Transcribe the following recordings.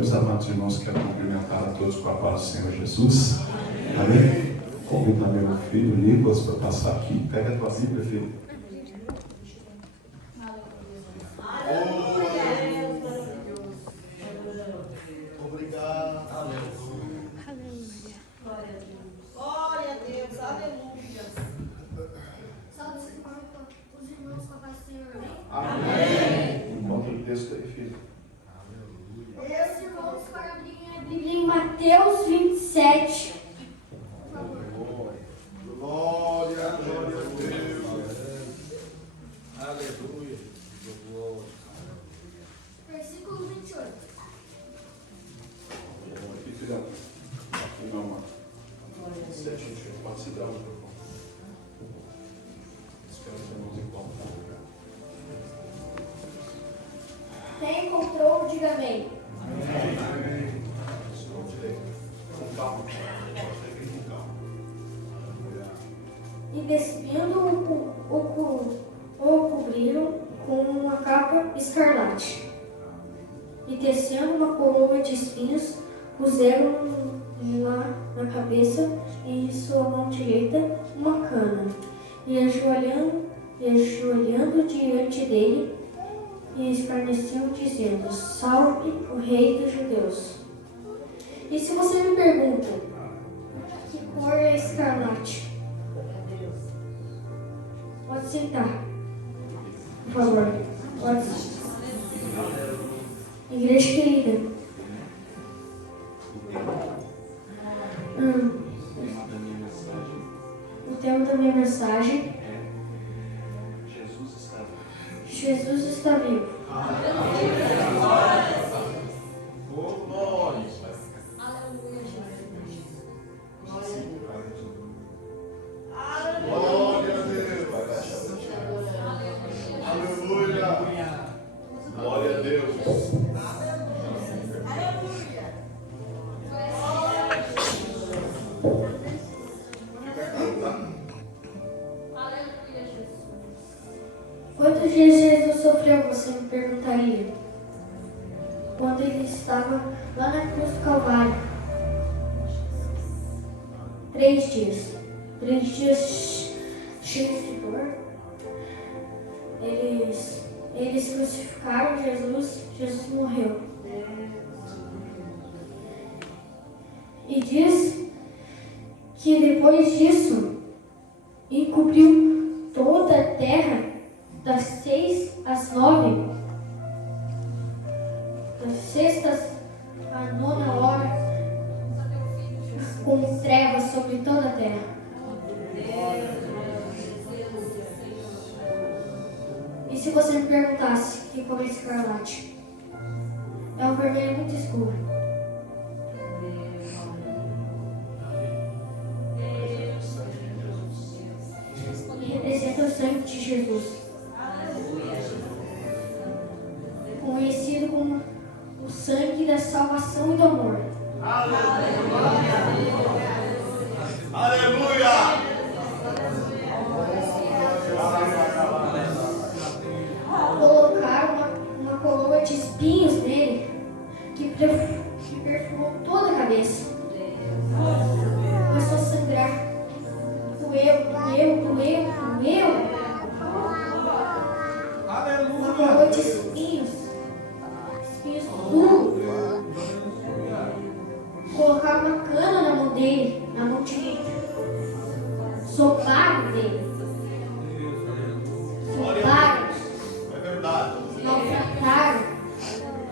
Meus amados irmãos, quero cumprimentar a todos com a paz do Senhor Jesus. Amém? Convido também meu filho Nicolas para passar aqui. Pega a tua Bíblia, filho. Obrigado. Aleluia. Glória a Deus. Aleluia. Salve os irmãos com a paz do Senhor. Amém. Encontra o texto aí, filho. Meus irmãos, para abrirem a Bíblia em Mateus 27. Por favor. Glória a Deus. Aleluia. Versículo 28. Aqui, filhão. Aqui não, mano. Certinho, pode se dar um pouco. Espero que os irmãos encontrem. Quem encontrou, diga amém. Amém. E despindo o cobriram com uma capa escarlate. E tecendo uma coroa de espinhos, puseram lá na cabeça e em sua mão direita uma cana. E ajoelhando diante dele, e escarneciam dizendo: Salve o Rei dos Judeus. E se você me pergunta, que cor é escarlate? Pode sentar, por favor. Pode sentar. Igreja querida. O tema da minha mensagem é Jesus está vivo. Glória a Deus. Aleluia. Glória a Deus. Quantos dias Jesus sofreu, você me perguntaria? Quando ele estava lá na cruz do Calvário. 3 dias. 3 dias cheios de dor. Eles crucificaram Jesus. Jesus morreu. E diz que depois disso, encobriu toda a terra das 6 às 9, das 6 à 9 hora, com trevas sobre toda a terra. E se você me perguntasse que cor é escarlate? É um vermelho muito escuro. E representa o sangue de Jesus. Conhecido como o sangue da salvação e do amor. Aleluia. Colocaram uma coroa de espinhos nele que perfurou toda a cabeça. Começou a sangrar. Doeu. Uma coroa de espinhos duros. Colocaram uma cana na mão dele, na mão direita. Soparam dele. Soparam. É verdade. Maltrataram.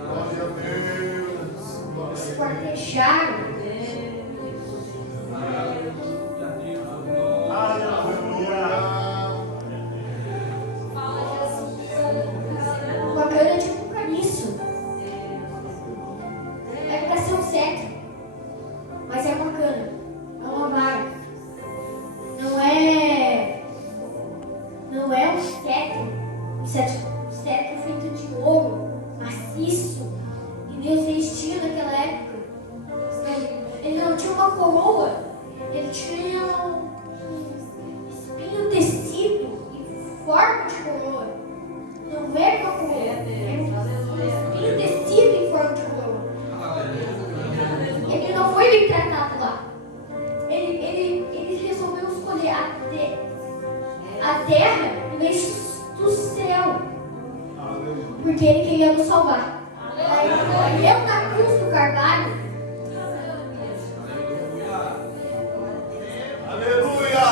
Glória a Deus. Esquartejaram. Com a cana de um caniço. É para ser um cetro, mas é uma cana, é uma vara. Não é um cetro feito de ouro, maciço, que Deus vestia naquela época. Ele não tinha uma coroa, ele tinha um espinho tecido em forma de coroa. Não era uma coroa, era um espinho tecido em forma de coroa. Morreu na cruz do Carvalho. Aleluia!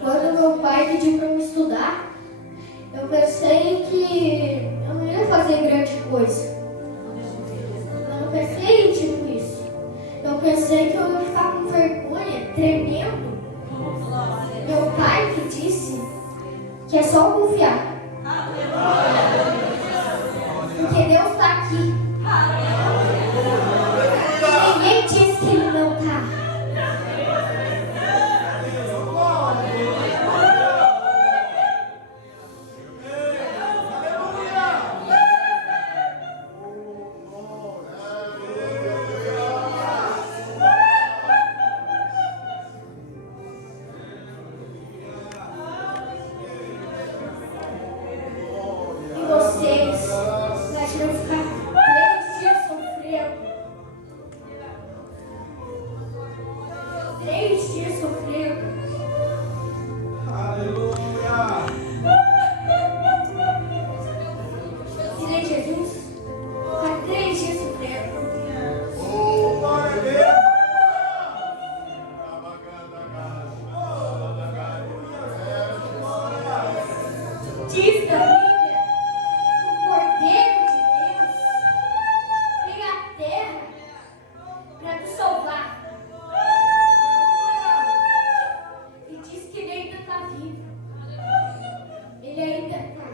Quando meu pai pediu para me estudar, eu pensei que eu não ia fazer grande coisa. Eu não pensei tipo isso. Eu pensei que eu ia ficar com vergonha, tremendo. Meu pai que disse que é só confiar. Porque Deus está aqui. Ninguém disse que Ele não está. E vocês imaginam ficar 3 dias sofrendo. 3 dias sofrendo. Filha de Jesus, ficar 3 dias sofrendo. Diz a Bíblia que o Cordeiro de Deus veio à terra para nos salvar. E diz que Ele ainda está vivo. Ele ainda está.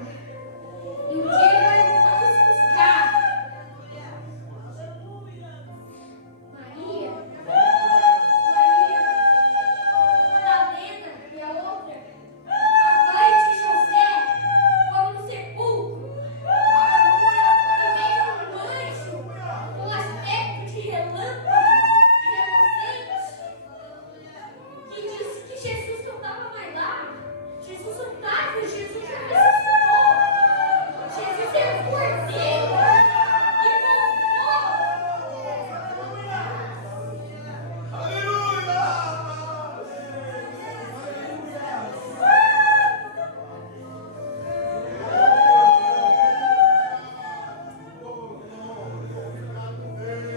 E um dia Ele vai voltar nos buscar. Maria, Madalena e a outra, a mãe de José, foram no sepulcro. E veio um anjo com aspecto de relâmpago, reluzente, que disse que Jesus não estava mais lá. Jesus não estava, Jesus já ressuscitou. Jesus é o Cordeiro e voltou.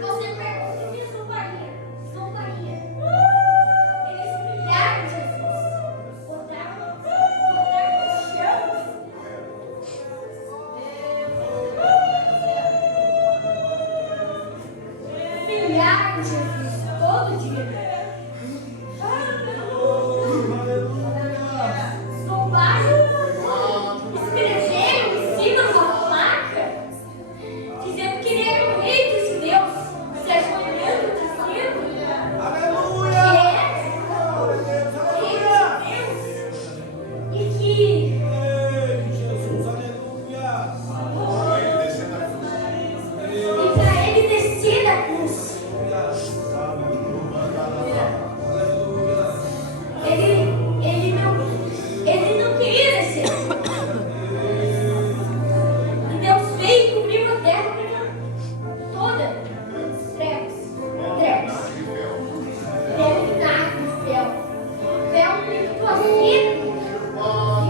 Você pergunta que zombaria. Zombaria. Eles humilharam Jesus. Botaram no chão. Humilharam Jesus todo dia. Zombaram. Escreveram em cima de uma placa dizendo que ele era o rei dos judeus, se ajoelhando dizendo que era rei dos judeus e que para ele descer da cruz, ele não queria descer. E Deus veio e cobriu a terra toda trevas. Trevas. Vinagre, fel. Fel muito azedo.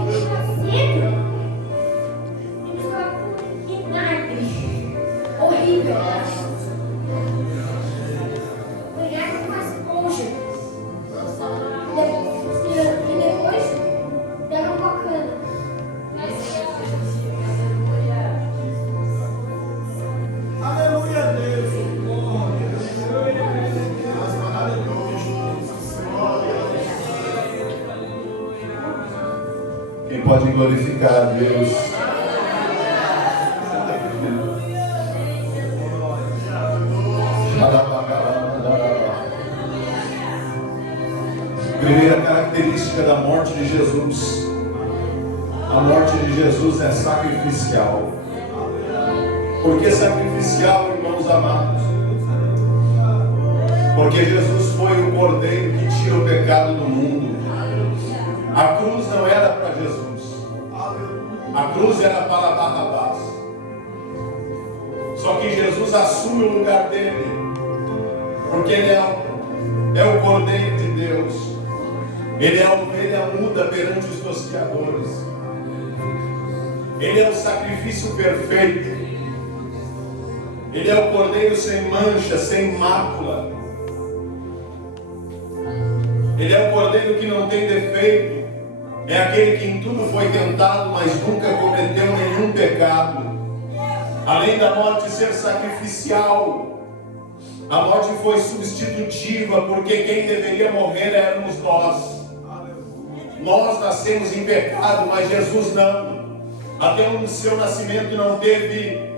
Muito azedo. E misturado com vinagre. Horrível. Vinagre com uma esponja. E depois deram uma cana. Quem pode glorificar a Deus? Primeira característica da morte de Jesus. A morte de Jesus é sacrificial. Por que sacrificial, irmãos amados? Porque Jesus foi o Cordeiro que tira o pecado do mundo. A cruz não era para Jesus. A cruz era para Barrabás. Só que Jesus assume o lugar dele, porque ele é o Cordeiro de Deus. Ele é a ovelha muda perante os tosqueadores. Ele é o sacrifício perfeito. Ele é o Cordeiro sem mancha, sem mácula. Ele é o Cordeiro que não tem defeito. É aquele que em tudo foi tentado, mas nunca cometeu nenhum pecado. Além da morte ser sacrificial, a morte foi substitutiva, porque quem deveria morrer éramos nós. Nós nascemos em pecado, mas Jesus não. Até o seu nascimento não teve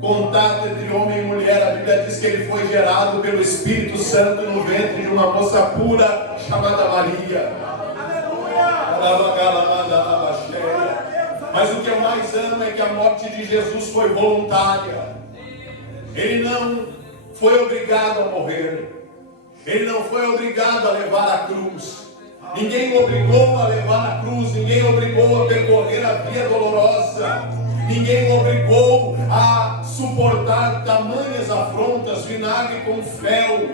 contato entre homem e mulher. A Bíblia diz que ele foi gerado pelo Espírito Santo no ventre de uma moça pura chamada Maria. Mas o que eu mais amo é que a morte de Jesus foi voluntária. Ele não foi obrigado a morrer. Ele não foi obrigado a levar a cruz. Ninguém o obrigou a levar a cruz. Ninguém o obrigou a percorrer a via dolorosa. Ninguém o obrigou a suportar tamanhas afrontas, vinagre com fel,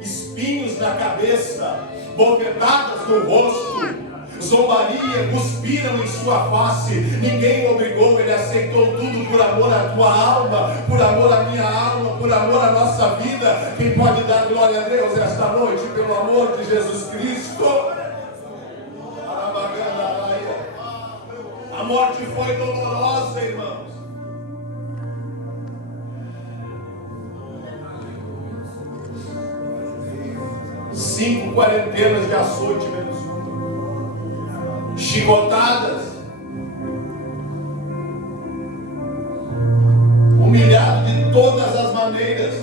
espinhos na cabeça, bofetadas no rosto, zombaria, cuspiram em sua face. Ninguém o obrigou, ele aceitou tudo por amor à tua alma, por amor à minha alma, por amor à nossa vida. Quem pode dar glória a Deus esta noite pelo amor de Jesus Cristo? A morte foi dolorosa, irmãos. 5 quarentenas de açoite menos uma, chicotadas, humilhado de todas as maneiras.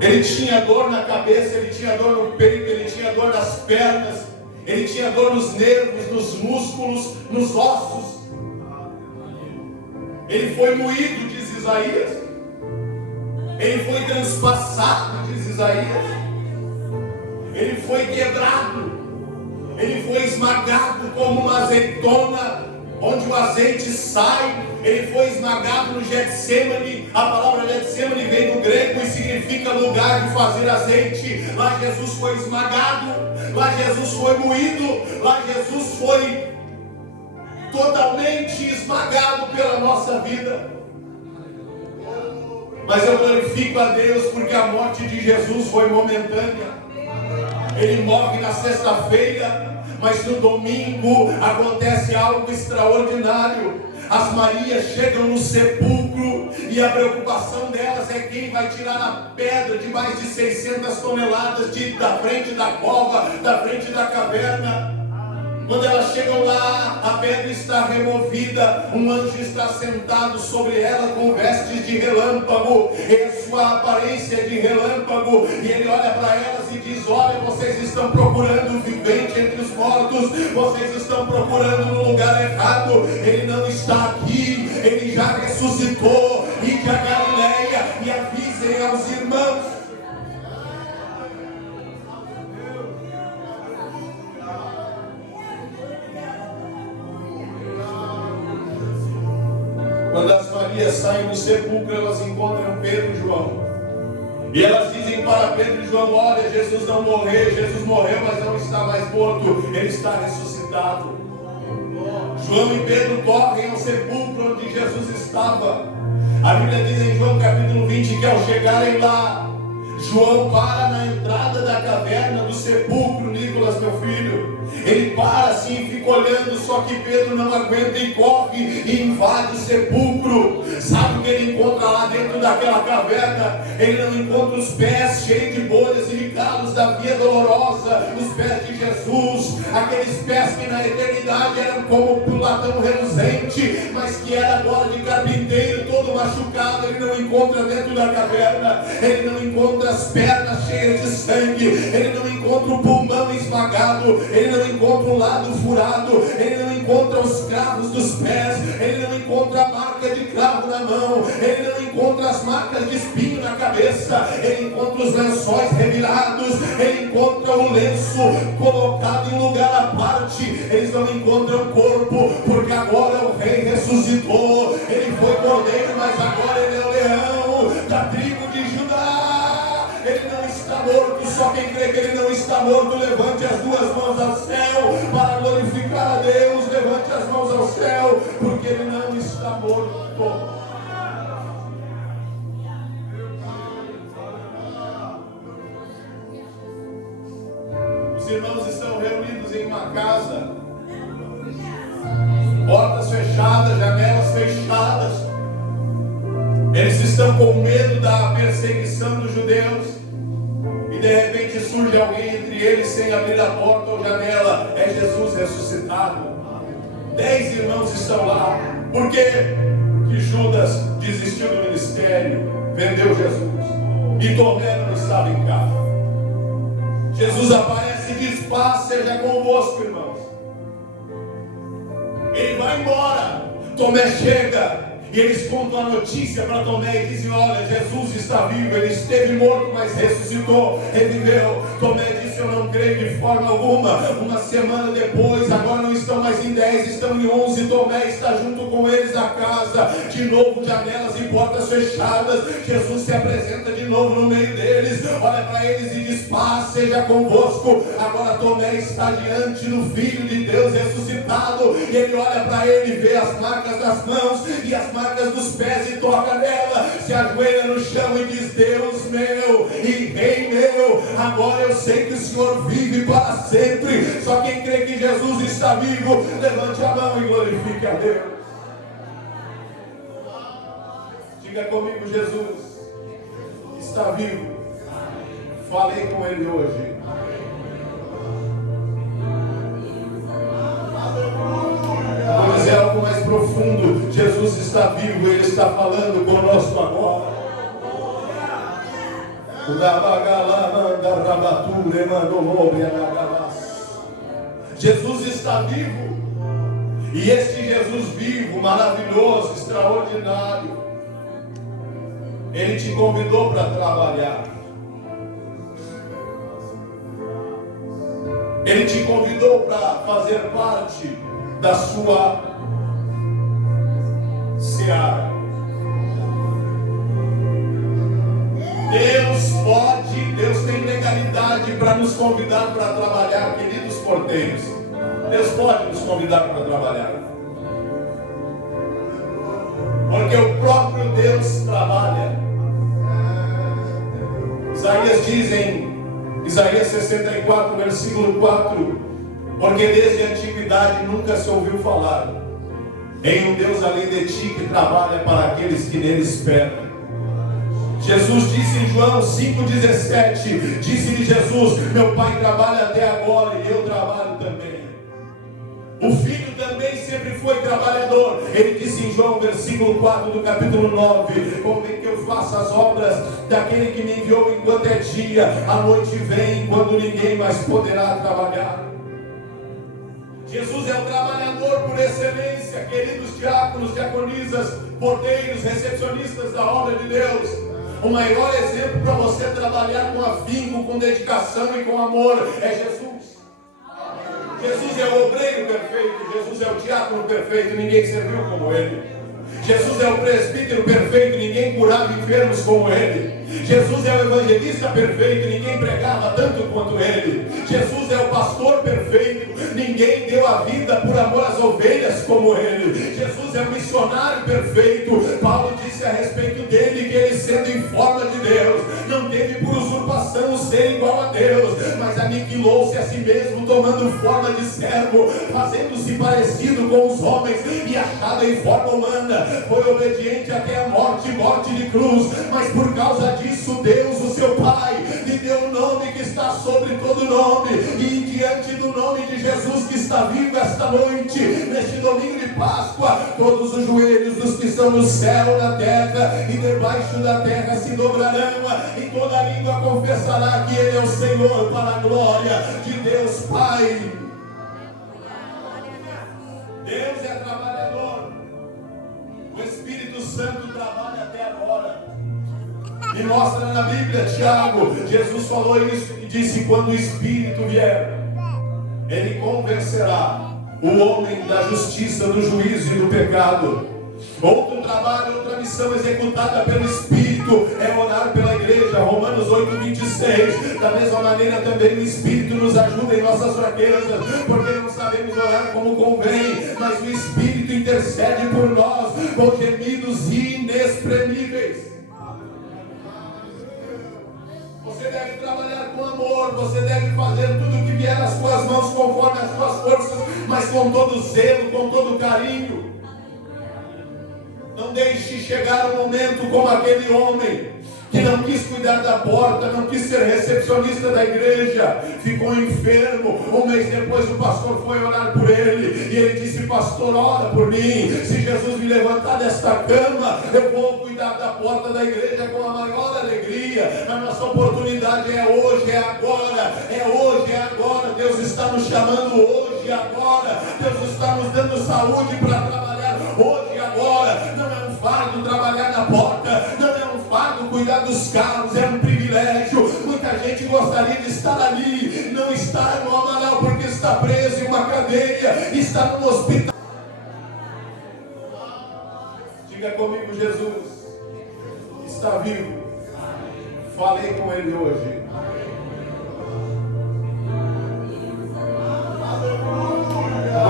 Ele tinha dor na cabeça, ele tinha dor no peito, ele tinha dor nas pernas, ele tinha dor nos nervos, nos músculos, nos ossos. Ele foi moído, diz Isaías. Ele foi transpassado, diz Isaías. Ele foi quebrado. Ele foi esmagado como uma azeitona, onde o azeite sai. Ele foi esmagado no Getsemane. A palavra Getsemane vem do grego e significa lugar de fazer azeite. Lá Jesus foi esmagado. Lá Jesus foi moído. Lá Jesus foi totalmente esmagado pela nossa vida. Mas eu glorifico a Deus porque a morte de Jesus foi momentânea. Ele morre na sexta-feira, mas no domingo acontece algo extraordinário. As Marias chegam no sepulcro e a preocupação delas é quem vai tirar a pedra de mais de 600 toneladas da frente da cova, da frente da caverna. Quando elas chegam lá, a pedra está removida, um anjo está sentado sobre ela com vestes de relâmpago, e sua aparência é de relâmpago, e ele olha para elas e diz: olha, vocês estão procurando o vivente entre os mortos, vocês estão procurando no lugar errado, ele não está aqui, ele já ressuscitou. Ide a Galileia e avisem aos irmãos. Quando as Marias saem do sepulcro, elas encontram Pedro e João. E elas dizem para Pedro e João: olha, Jesus não morreu, Jesus morreu, mas não está mais morto, ele está ressuscitado. João e Pedro correm ao sepulcro onde Jesus estava. A Bíblia diz em João capítulo 20 que ao chegarem lá, João para na entrada da caverna do sepulcro. Nicolas, meu filho, ele para assim e fica olhando, só que Pedro não aguenta e corre e invade o sepulcro. Sabe o que ele encontra lá dentro daquela caverna? Ele não encontra os pés cheios de bolhas e de calos da via dolorosa, os pés de Jesus, aqueles pés que na eternidade eram como um latão reluzente, mas que era agora de carpinteiro, todo machucado. Ele não encontra dentro da caverna, ele não encontra as pernas cheias de sangue, ele não encontra o pulmão esmagado, ele não encontra o lado furado, ele não encontra os cravos dos pés, ele não encontra a marca de cravo na mão, ele não encontra encontra as marcas de espinho na cabeça, ele encontra os lençóis revirados, ele encontra o lenço colocado em lugar à parte. Eles não encontram corpo, porque agora o rei ressuscitou. Ele foi cordeiro, mas agora ele é o leão da tribo de Judá. Ele não está morto. Só quem crê que ele não está morto, levante as duas mãos ao céu para glorificar a Deus. Levante as mãos ao céu, porque ele não está morto. Os irmãos estão reunidos em uma casa, portas fechadas, janelas fechadas. Eles estão com medo da perseguição dos judeus. E de repente surge alguém entre eles sem abrir a porta ou janela. É Jesus ressuscitado. 10 irmãos estão lá. Por quê? Porque Judas desistiu do ministério, vendeu Jesus, e Tomé não estava em casa. Jesus aparece e diz: paz seja convosco, irmãos. Ele vai embora. Tomé chega e eles contam a notícia para Tomé e dizem: olha, Jesus está vivo, ele esteve morto, mas ressuscitou, reviveu. Tomé disse: eu não creio de forma alguma. Uma semana depois, agora não estão mais em 10, estão em 11. Tomé está junto com eles na casa, de novo janelas e portas fechadas. Jesus se apresenta de novo no meio deles, olha para eles e diz: paz seja convosco. Agora Tomé está diante do Filho de Deus ressuscitado, e ele olha para ele, vê as marcas das mãos e as marcas dos pés e toca nela, se ajoelha no chão e diz: Deus meu e Rei meu, agora eu sei que o Senhor vive para sempre. Só quem crê que Jesus está vivo, levante a mão e glorifique a Deus. Diga comigo: Jesus está vivo. Falei com ele hoje. Vou dizer algo mais profundo. Jesus está vivo, ele está falando conosco agora. Jesus está vivo. E este Jesus vivo, maravilhoso, extraordinário, ele te convidou para trabalhar. Ele te convidou para fazer parte da sua seara. Deus tem legalidade para nos convidar para trabalhar, queridos cordeiros. Deus pode nos convidar para trabalhar, porque o próprio Deus trabalha. Isaías diz em Isaías 64, versículo 4: porque desde a antiguidade nunca se ouviu falar em um Deus além de ti que trabalha para aqueles que nele esperam. Jesus disse em João 5,17, disse-lhe Jesus: meu Pai trabalha até agora e eu trabalho também. O Filho também sempre foi trabalhador. Ele disse em João, versículo 4 do capítulo 9: convém que eu faça as obras daquele que me enviou enquanto é dia. A noite vem quando ninguém mais poderá trabalhar. Jesus é o trabalhador por excelência, queridos diáconos, diaconisas, porteiros, recepcionistas da obra de Deus. O maior exemplo para você trabalhar com afinco, com dedicação e com amor é Jesus. Jesus é o obreiro perfeito, Jesus é o diácono perfeito, ninguém serviu como ele. Jesus é o presbítero perfeito, ninguém curava enfermos como ele. Jesus é o evangelista perfeito, ninguém pregava tanto quanto ele. Jesus é o pastor perfeito, ninguém deu a vida por amor às ovelhas como ele. Jesus é o missionário perfeito. Paulo disse a respeito dele que ele, sendo em forma de Deus, não teve por usurpação o ser igual a Deus, mas aniquilou-se a si mesmo, tomando forma de servo, fazendo-se parecido com os homens, e achado em forma humana, foi obediente até a morte, morte de cruz. Mas por causa disso, Deus, o seu Pai, lhe deu um nome que está sobre todo nome, e diante do nome de Jesus que está vivo esta noite, neste domingo de Páscoa, todos os joelhos dos que estão no céu, na terra e debaixo da terra se dobrarão, e toda língua confessará que Ele é o Senhor, para a glória de Deus Pai. Deus é trabalhador. O Espírito Santo trabalha até agora. E mostra na Bíblia, Tiago, Jesus falou isso e disse: quando o Espírito vier, ele convencerá o homem da justiça, do juízo e do pecado. Outro trabalho, outra missão executada pelo Espírito é orar pela igreja. Romanos 8:26. Da mesma maneira também o Espírito nos ajuda em nossas fraquezas, porque não sabemos orar como convém, mas o Espírito intercede por nós com gemidos inexprimíveis. Você deve trabalhar com amor, você deve fazer tudo o que vier às suas mãos conforme as suas forças, mas com todo zelo, com todo carinho. Não deixe chegar um momento como aquele homem que não quis cuidar da porta, não quis ser recepcionista da igreja, ficou enfermo. Um mês depois o pastor foi orar por ele e ele disse: pastor, ora por mim. Se Jesus me levantar desta cama, eu vou cuidar da porta da igreja com a maior alegria. A nossa oportunidade é hoje, é agora, é hoje, é agora. Deus está nos chamando hoje, agora. Deus está nos dando saúde para trabalhar hoje, agora. Não é um fardo trabalhar na porta, não é um fardo cuidar dos carros, é um privilégio. Muita gente gostaria de estar ali, não está no Amaral porque está preso em uma cadeia, está no hospital. Diga comigo: Jesus está vivo. Falei com ele hoje.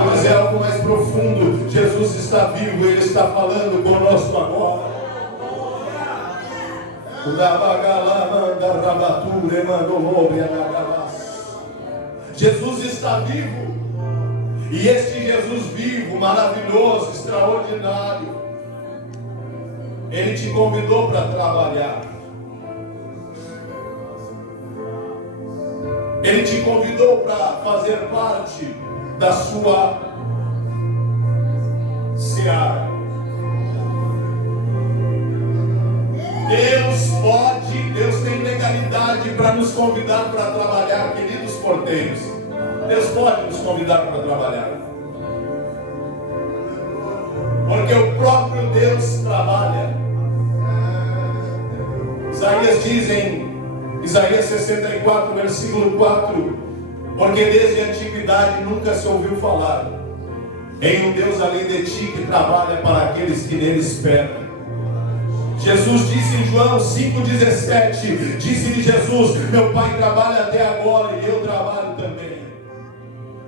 Vou dizer algo mais profundo: Jesus está vivo, ele está falando conosco agora. Jesus está vivo, e este Jesus vivo, maravilhoso, extraordinário, ele te convidou para trabalhar. Ele te convidou para fazer parte da sua seara. Deus tem legalidade para nos convidar para trabalhar, queridos porteiros. Deus pode nos convidar para trabalhar, porque o próprio Deus trabalha. Isaías diz em Isaías 64, versículo 4: porque desde a antiguidade nunca se ouviu falar em um Deus além de ti, que trabalha para aqueles que nele esperam. Jesus disse em João 5,17, disse-lhe Jesus: meu Pai trabalha até agora e eu trabalho também.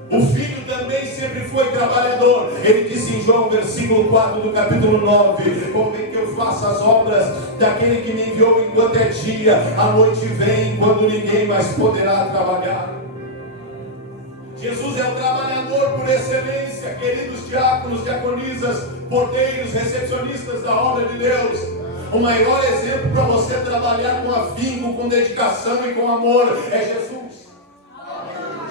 O Filho também sempre foi trabalhador. Ele disse em João versículo 4 do capítulo 9: convém que eu faça as obras daquele que me enviou enquanto é dia, a noite vem quando ninguém mais poderá trabalhar. Jesus é o trabalhador por excelência, queridos diáconos, diaconisas, porteiros, recepcionistas da obra de Deus. O maior exemplo para você trabalhar com afinco, com dedicação e com amor é Jesus.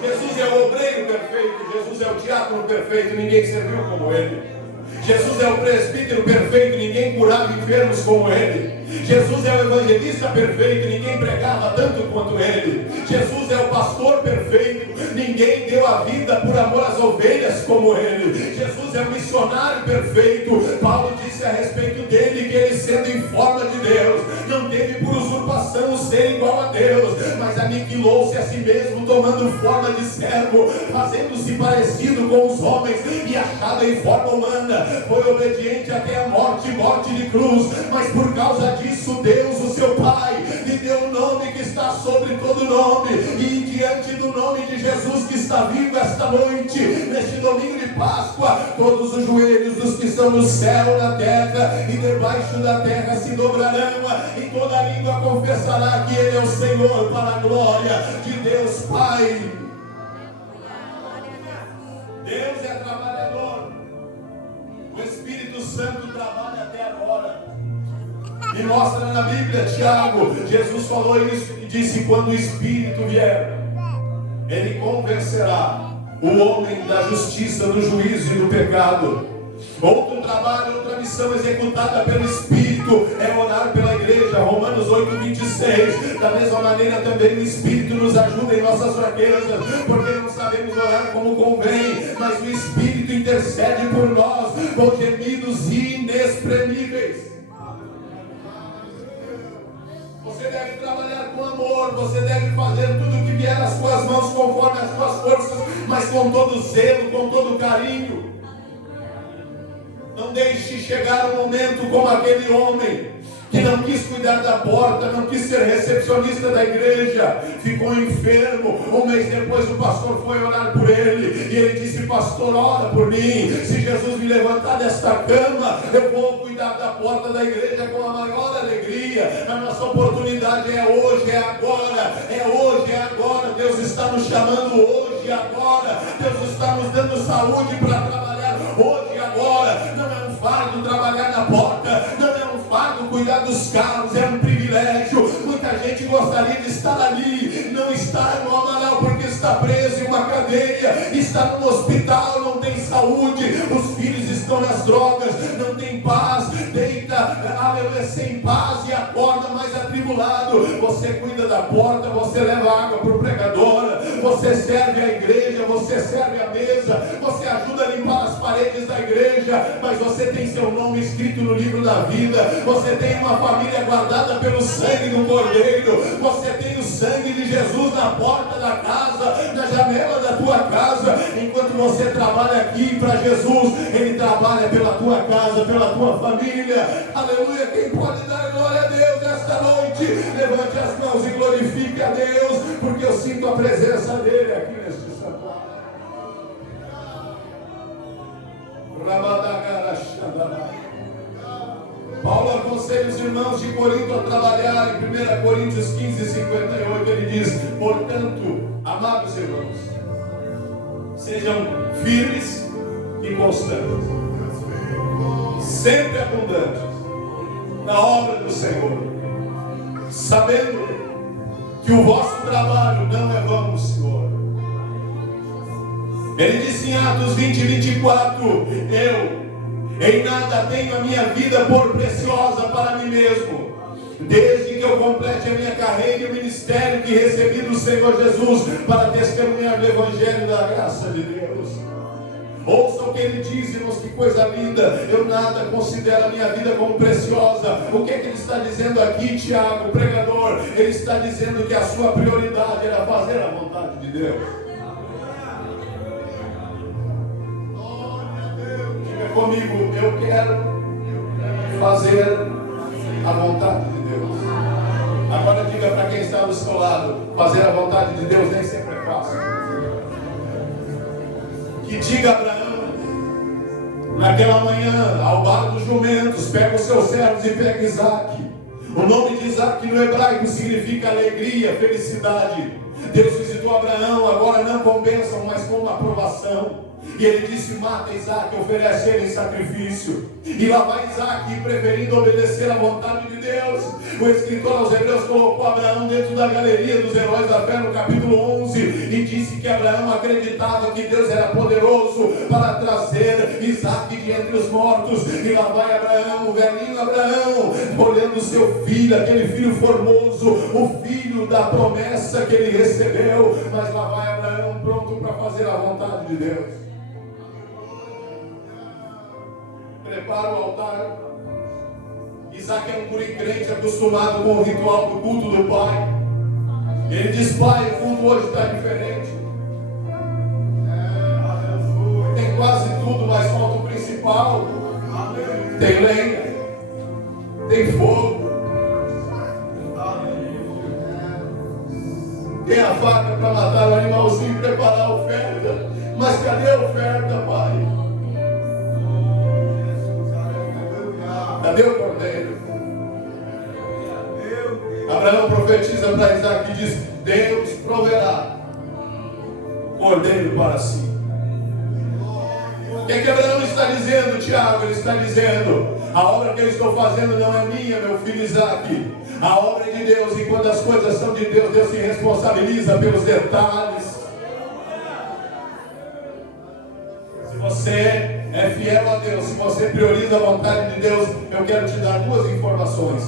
Jesus é o obreiro perfeito, Jesus é o diácono perfeito, ninguém serviu como ele. Jesus é o presbítero perfeito, ninguém curava enfermos como ele. Jesus é o evangelista perfeito, ninguém pregava tanto quanto ele. Jesus é o pastor perfeito, ninguém deu a vida por amor às ovelhas como ele. Jesus é o missionário perfeito. Paulo disse a respeito dele que ele, sendo em forma de Deus, não teve por usurpação o ser igual a Deus, mas aniquilou-se a si mesmo, tomando forma de servo, fazendo-se parecido com os homens, e achado em forma humana, foi obediente até a morte, morte de cruz. Mas por causa disso, Deus, o seu Pai, lhe deu um nome que está sobre todo nome, e diante do nome de Jesus que está vivo esta noite, neste domingo de Páscoa, todos os joelhos dos que estão no céu, na terra e debaixo da terra se dobrarão, e toda língua confessará que Ele é o Senhor, para a glória de Deus Pai. Deus é trabalhador. O Espírito Santo trabalha até agora. E mostra na Bíblia, Tiago, Jesus falou isso e disse: quando o Espírito vier, Ele convencerá o homem da justiça, do juízo e do pecado. Outro trabalho, outra missão executada pelo Espírito é orar pela igreja. Romanos 8,26. Da mesma maneira também o Espírito nos ajuda em nossas fraquezas, porque não sabemos orar como convém, mas o Espírito intercede por nós com gemidos inexprimíveis. trabalhar com amor, você deve fazer tudo o que vier às suas mãos conforme as suas forças, mas com todo zelo, com todo carinho. Não deixe chegar um momento como aquele homem que não quis cuidar da porta, não quis ser recepcionista da igreja, ficou enfermo. Um mês depois o pastor foi orar por ele, e ele disse: pastor, ora por mim, se Jesus me levantar desta cama, eu vou cuidar da porta da igreja com a maior alegria. A nossa oportunidade é hoje, é agora, é hoje, é agora. Deus está nos chamando hoje, agora. Deus está nos dando saúde para trabalhar hoje, agora. Não é um fardo trabalhar na porta, não é um fardo cuidar dos carros, é um privilégio. Muita gente gostaria de estar ali, não está, irmão Amaral, porque está preso em uma cadeia, está no hospital, não tem saúde, os filhos estão nas drogas, não tem paz, deita, aleluia, sem paz e acorda mais atribulado. Você cuida da porta, você leva água para o pregador, você serve a igreja, você serve a mesa, você ajuda a limpar as paredes da igreja, mas você tem seu nome escrito no livro da vida, você tem uma família guardada pelo sangue do Cordeiro, você tem o sangue de Jesus na porta da casa, na janela da tua casa. Enquanto você trabalha aqui para Jesus, Ele trabalha pela tua casa, pela tua família. Aleluia. Quem pode dar glória a Deus esta noite? Levante as mãos e glorifique a Deus, porque eu sinto a presença dEle aqui neste santuário. Paulo aconselha os irmãos de Corinto a trabalhar. Em 1 Coríntios 15, 58, ele diz: portanto, amados irmãos, sejam firmes e constantes, sempre abundantes na obra do Senhor, sabendo que o vosso trabalho não é vão no Senhor. Ele disse em Atos 20, 24: eu em nada tenho a minha vida por preciosa para mim mesmo, desde que eu complete a minha carreira e o ministério que recebi do Senhor Jesus para testemunhar do Evangelho da graça de Deus. Ouça o que ele diz, irmãos, que coisa linda. Eu nada considero a minha vida como preciosa. O que é que ele está dizendo aqui, Tiago, pregador? Ele está dizendo que a sua prioridade era fazer a vontade de Deus. Comigo, eu quero fazer a vontade de Deus. Agora diga para quem está do seu lado: fazer a vontade de Deus nem sempre é fácil. Que diga Abraão, naquela manhã, ao bar dos jumentos, pega os seus servos e pega Isaac. O nome de Isaac no hebraico significa alegria, felicidade. Deus visitou Abraão, agora não com bênção, mas com uma aprovação. E ele disse: mata Isaac, oferece ele em sacrifício. E lá vai Isaac, preferindo obedecer à vontade de Deus. O escritor aos Hebreus colocou Abraão dentro da galeria dos heróis da fé no capítulo 11 e disse que Abraão acreditava que Deus era poderoso para trazer Isaac de entre os mortos. E lá vai Abraão, o velhinho Abraão, olhando o seu filho, aquele filho formoso, o filho da promessa que ele recebeu. Mas lá vai Abraão pronto para fazer a vontade de Deus. Prepara o altar. Isaac é um guri crente acostumado com o ritual do culto do pai. Ele diz: pai, o culto hoje está diferente. Tem quase tudo, mas falta o principal. Tem lenha, tem fogo, tem a faca para matar o animalzinho e preparar a oferta. Mas cadê a oferta, pai? Cadê o cordeiro? Abraão profetiza para Isaac e diz: Deus proverá cordeiro para si. O que Abraão está dizendo, Tiago? Ele está dizendo: a obra que eu estou fazendo não é minha, meu filho Isaac. A obra é de Deus, e quando as coisas são de Deus, Deus se responsabiliza pelos detalhes. Se você é fiel a Deus, se você prioriza a vontade de Deus, eu quero te dar duas informações.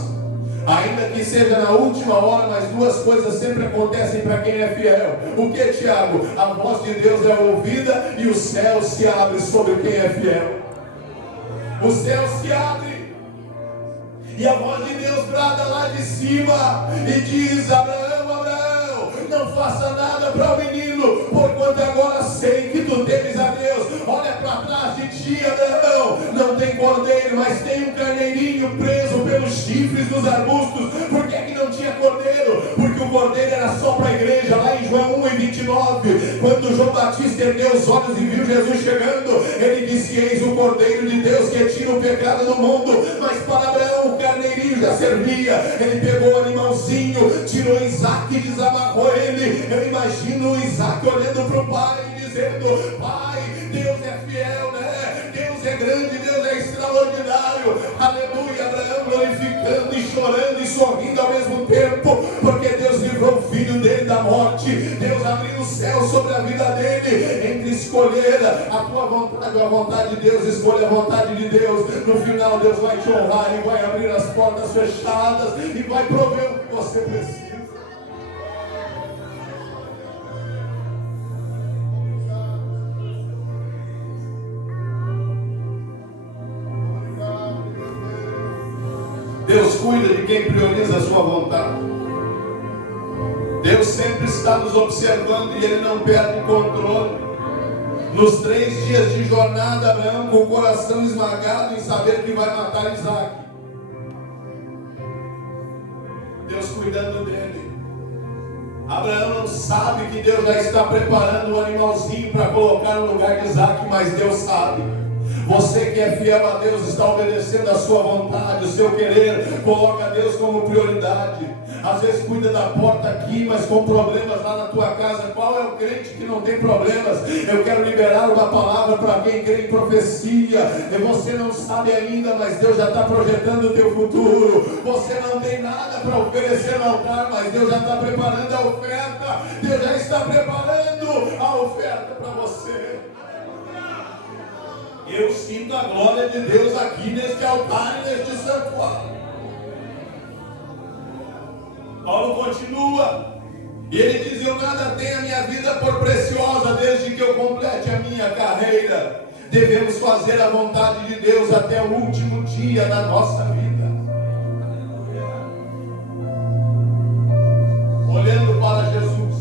Ainda que seja na última hora, mas duas coisas sempre acontecem para quem é fiel. O que, Tiago? A voz de Deus é ouvida e o céu se abre sobre quem é fiel. O céu se abre E a voz de Deus brada lá de cima e diz: Abraão, Abraão, não faça nada para o menino, porquanto agora sei que tu temes a Deus. Olha para trás de ti, Abraão, não tem cordeiro, mas tem um carneirinho preso pelos chifres dos arbustos. Por que que não tinha cordeiro? Porque o cordeiro era só para a igreja. Lá em João 1:29, quando João Batista ergueu os olhos e viu Jesus chegando, ele disse: eis o cordeiro de Deus que tira o pecado do mundo. Mas para Abraão o carneirinho já servia. Ele pegou o animalzinho, tirou Isaac e desamarrou ele. Eu imagino Isaac olhando para o pai e dizendo: pai, Deus é fiel, né? Deus é grande, Deus é extraordinário. Aleluia. Abraão glorificando e chorando e sorrindo ao mesmo tempo, porque Deus livrou o filho dele da morte. Deus abriu o céu sobre a vida dele. Entre escolher a tua vontade ou a vontade de Deus, escolha a vontade de Deus. No final Deus vai te honrar e vai abrir as portas fechadas e vai prover o que você precisa. Deus cuida de quem prioriza a sua vontade. Deus sempre está nos observando e Ele não perde o controle. Nos 3 dias de jornada, Abraão com o coração esmagado em saber que vai matar Isaac. Deus cuidando dele. Abraão não sabe que Deus já está preparando o animalzinho para colocar no lugar de Isaac, mas Deus sabe. Você que é fiel a Deus está obedecendo a sua vontade, o seu querer, coloca Deus como prioridade. Às vezes cuida da porta aqui, mas com problemas lá na tua casa. Qual é o crente que não tem problemas? Eu quero liberar uma palavra para quem crê em profecia. E você não sabe ainda, mas Deus já está projetando o teu futuro. Você não tem nada para oferecer no altar, mas Deus já está preparando a oferta. Deus já está preparando a oferta para você. Eu sinto a glória de Deus aqui neste altar e neste santuário. Paulo continua, e ele diz: eu nada tenho a minha vida por preciosa, desde que eu complete a minha carreira. Devemos fazer a vontade de Deus até o último dia da nossa vida. Olhando para Jesus,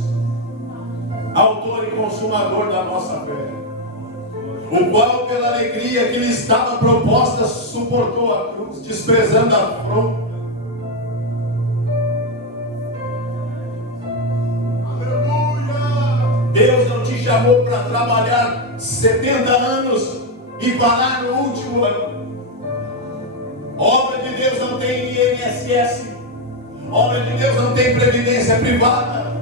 autor e consumador da nossa fé, o qual pela alegria que lhe estava proposta suportou a cruz, desprezando a afronta. Deus não te chamou para trabalhar 70 anos e parar no último ano. Obra de Deus não tem INSS. Obra de Deus não tem previdência privada.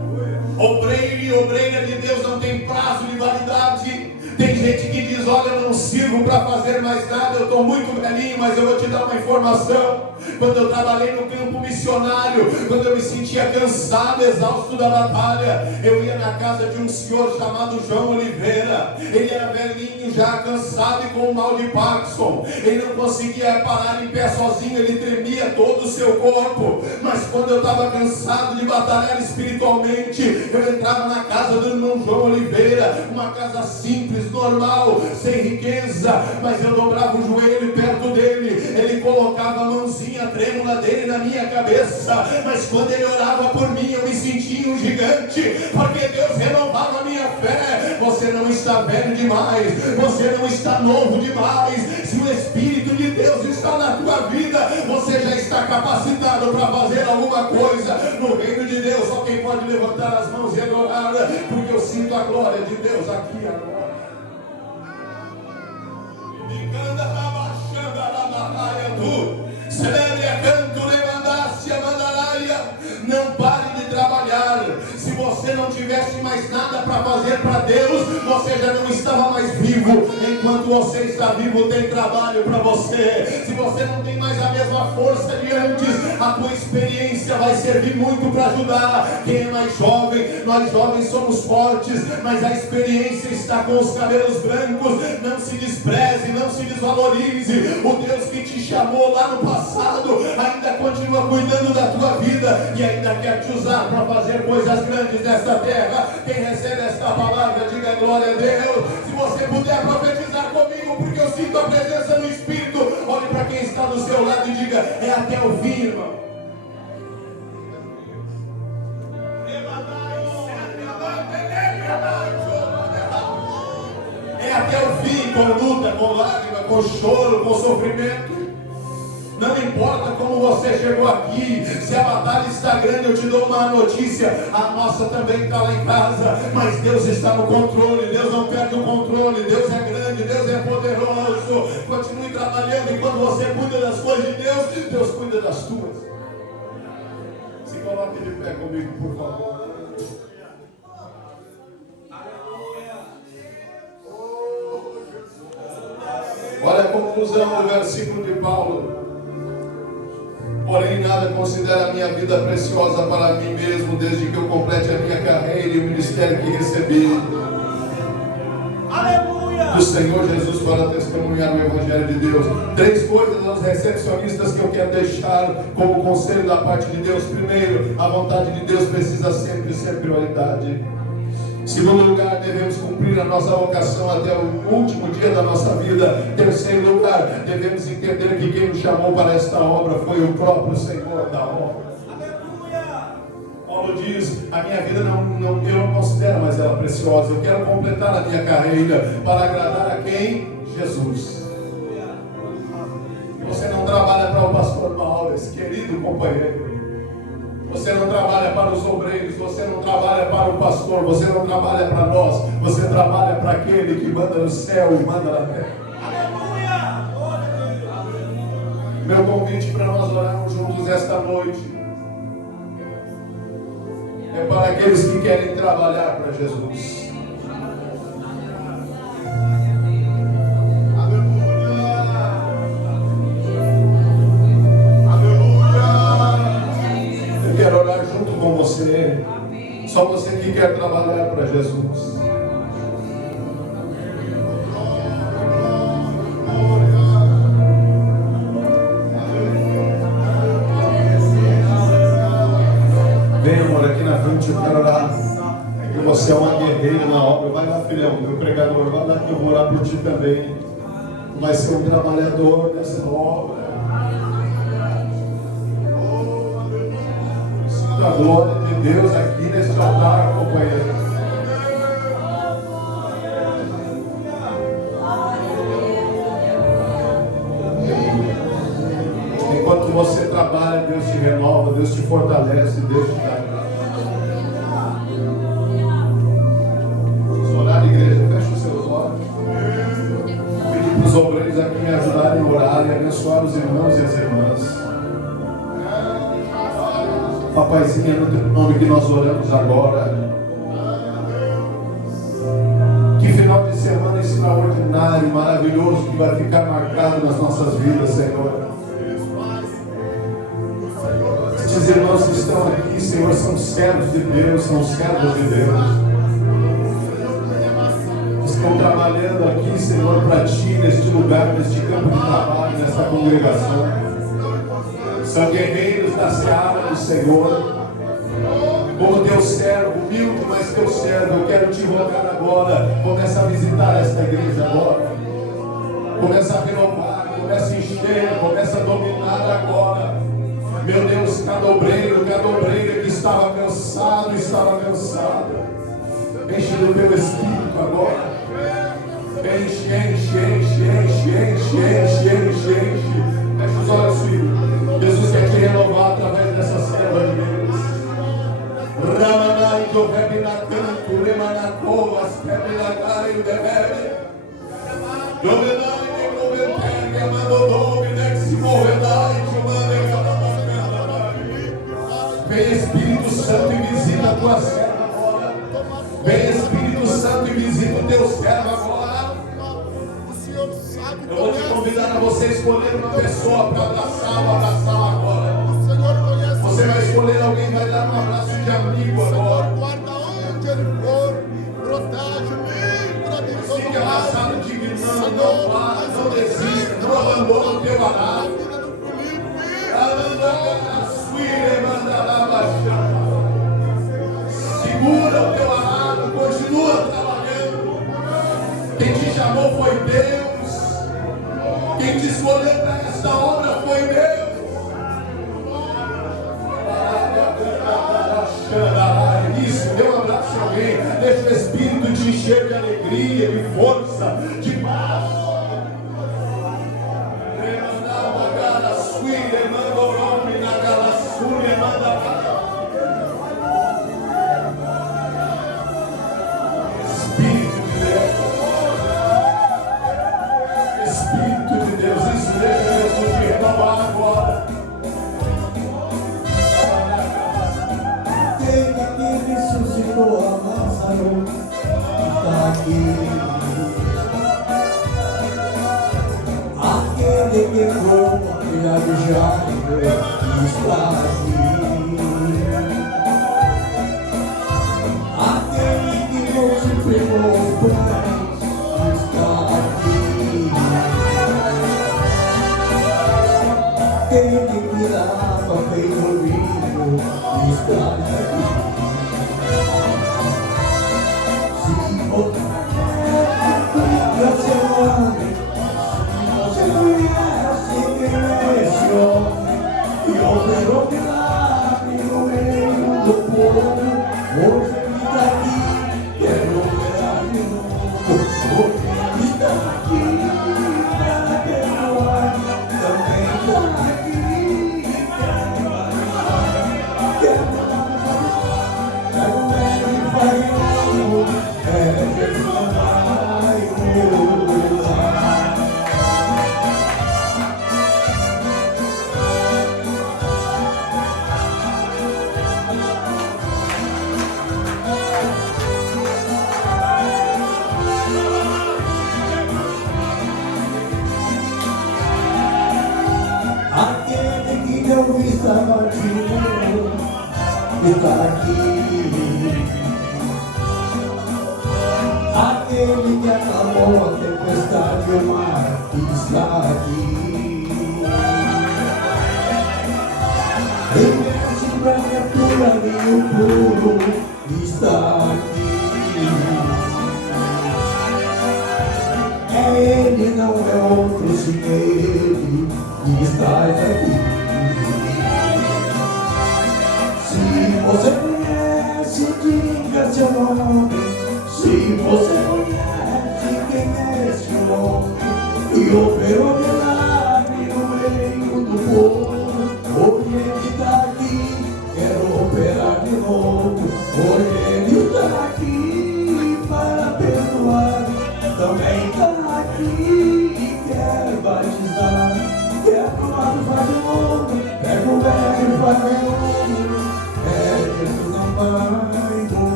Obreiro e obreira de Deus não tem prazo de validade. Tem gente que diz: olha, eu não sirvo para fazer mais nada, eu estou muito velhinho. Mas eu vou te dar uma informação. Quando eu trabalhei no campo missionário, quando eu me sentia cansado, exausto da batalha, eu ia na casa de um senhor chamado João Oliveira. Ele era velhinho, já cansado e com o mal de Parkinson. Ele não conseguia parar em pé sozinho, ele tremia todo o seu corpo. Mas quando eu estava cansado de batalhar espiritualmente, eu entrava na casa do irmão João Oliveira, uma casa simples, normal, sem riqueza, mas eu dobrava o joelho perto dele. Ele colocava a mãozinha trêmula dele na minha cabeça, mas quando ele orava por mim, eu me sentia um gigante, porque Deus renovava a minha fé. Você não está velho demais, você não está novo demais. Se o Espírito de Deus está na tua vida, você já está capacitado para fazer alguma coisa no reino de Deus. Só quem pode levantar as mãos e adorar, porque eu sinto a glória de Deus aqui agora. Celebre a canto, levantar-se a mandaraia. Não pare de trabalhar. Se você não tivesse mais nada para fazer para Deus, você já não estava mais vivo. Enquanto você está vivo, tem trabalho para você. Se você não tem mais a mesma força de antes, a tua experiência vai servir muito para ajudar. Quem é mais jovem, nós jovens somos fortes, mas a experiência está com os cabelos brancos. Não se despreze, não se desvalorize. O Deus que te chamou lá no passado ainda continua cuidando da tua vida e ainda quer te usar para fazer coisas grandes nesta terra. Quem recebe esta palavra, diga glória a Deus. Se você puder profetizar comigo, porque eu sinto a presença do Espírito, olhe para quem está do seu lado e diga: diga, é até o fim, irmão. É até o fim, com luta, com lágrima, com choro, com sofrimento. Não importa como você chegou aqui, se a batalha está grande, eu te dou uma notícia, a nossa também está lá em casa, mas Deus está no controle, Deus não perde o controle, Deus é grande, Deus é poderoso. Continue trabalhando, e quando você cuida das coisas de Deus, Deus cuida das tuas. Se coloque de pé comigo, por favor. Olha a conclusão do versículo de Paulo. Porém, nada considero a minha vida preciosa para mim mesmo, desde que eu complete a minha carreira e o ministério que recebi. Aleluia! Do Senhor Jesus para testemunhar o Evangelho de Deus. 3 coisas aos recepcionistas que eu quero deixar como conselho da parte de Deus. Primeiro, a vontade de Deus precisa sempre ser prioridade. Segundo lugar, devemos cumprir a nossa vocação até o último dia da nossa vida. Terceiro lugar, devemos entender que quem nos chamou para esta obra foi o próprio Senhor da obra. Aleluia! Paulo diz, a minha vida eu não considero mais ela preciosa. Eu quero completar a minha carreira para agradar a quem? Jesus. Você não trabalha para o pastor Malves, querido companheiro. Você não trabalha para os obreiros, você não trabalha para o pastor, você não trabalha para nós, você trabalha para aquele que manda no céu e manda na terra. Aleluia! Meu convite para nós orarmos juntos esta noite é para aqueles que querem trabalhar para Jesus. Quero orar junto com você. Só você que quer trabalhar para Jesus. Vem, amor, aqui na frente eu quero orar. Que você é uma guerreira na obra. Vai lá, filhão, meu pregador, vai lá que eu vou orar por ti também. Vai ser um trabalhador dessa obra. A glória de Deus aqui neste altar, companheiro. Enquanto você trabalha, Deus te renova, Deus te fortalece, Deus te dá graça. Vamos orar, igreja, fecha os seus olhos. Pedir para os obreiros aqui me ajudarem a orar e abençoar os irmãos e as irmãs. Papaizinho, é no teu nome que nós oramos agora. Que final de semana extraordinário, maravilhoso, que vai ficar marcado nas nossas vidas, Senhor. Estes irmãos que estão aqui, Senhor, são servos de Deus, são servos de Deus. Estão trabalhando aqui, Senhor, para Ti, neste lugar, neste campo de trabalho, nessa congregação. São guerreiros da seara do Senhor. Como teu servo, humilde, mas teu servo, eu quero te rogar agora. Começa a visitar esta igreja agora. Começa a renovar, começa a encher, começa a dominar agora. Meu Deus, cada obreira que estava cansado, enche do teu Espírito agora. Enche. Fecha os olhos, filho. Jesus quer te renovar através dessa serva de Deus. Ramanai do Rebinacanto, Remanacô, as Rebinagai do Rebebe. Dominai de Comentéria, Manodome, Neximo, Redai, Chumane, vem Espírito Santo e visita a tua serva agora. Vem Espírito Santo e visita o teu servo agora. Eu vou te convidar a você escolher uma pessoa para abraçá-la agora. Você vai escolher alguém, vai dar um abraço de amigo agora. Fique abraçado, dignando, não para, não desista, não abandona o teu arado. Segura o teu arado, continua trabalhando. Quem te chamou foi Deus. Quem te escolheu para esta obra foi Deus. alegria, de força, de paz. Espírito de Deus, isso deixa Jesus te renovar agora. Aquele que ressuscitou a Lázaro está aqui. Aquele que curou a filha de Jairo está aqui. Aquele que multiplicou os pães está aqui. Aquele que virava pelo vinho está aqui. Se você homem, se você conhece quem é esse homem que operou milagre no meio do povo, hoje ele está aqui, quero operar de novo. Hoje ele está aqui para perdoar, também está aqui. Aquele que deu vista ao Bartimeu está aqui. Aquele que acalmou a tempestade e o mar está aqui. Reveste pra criatura vinho puro está aqui. É ele, não é outro, sim, ele que está aqui.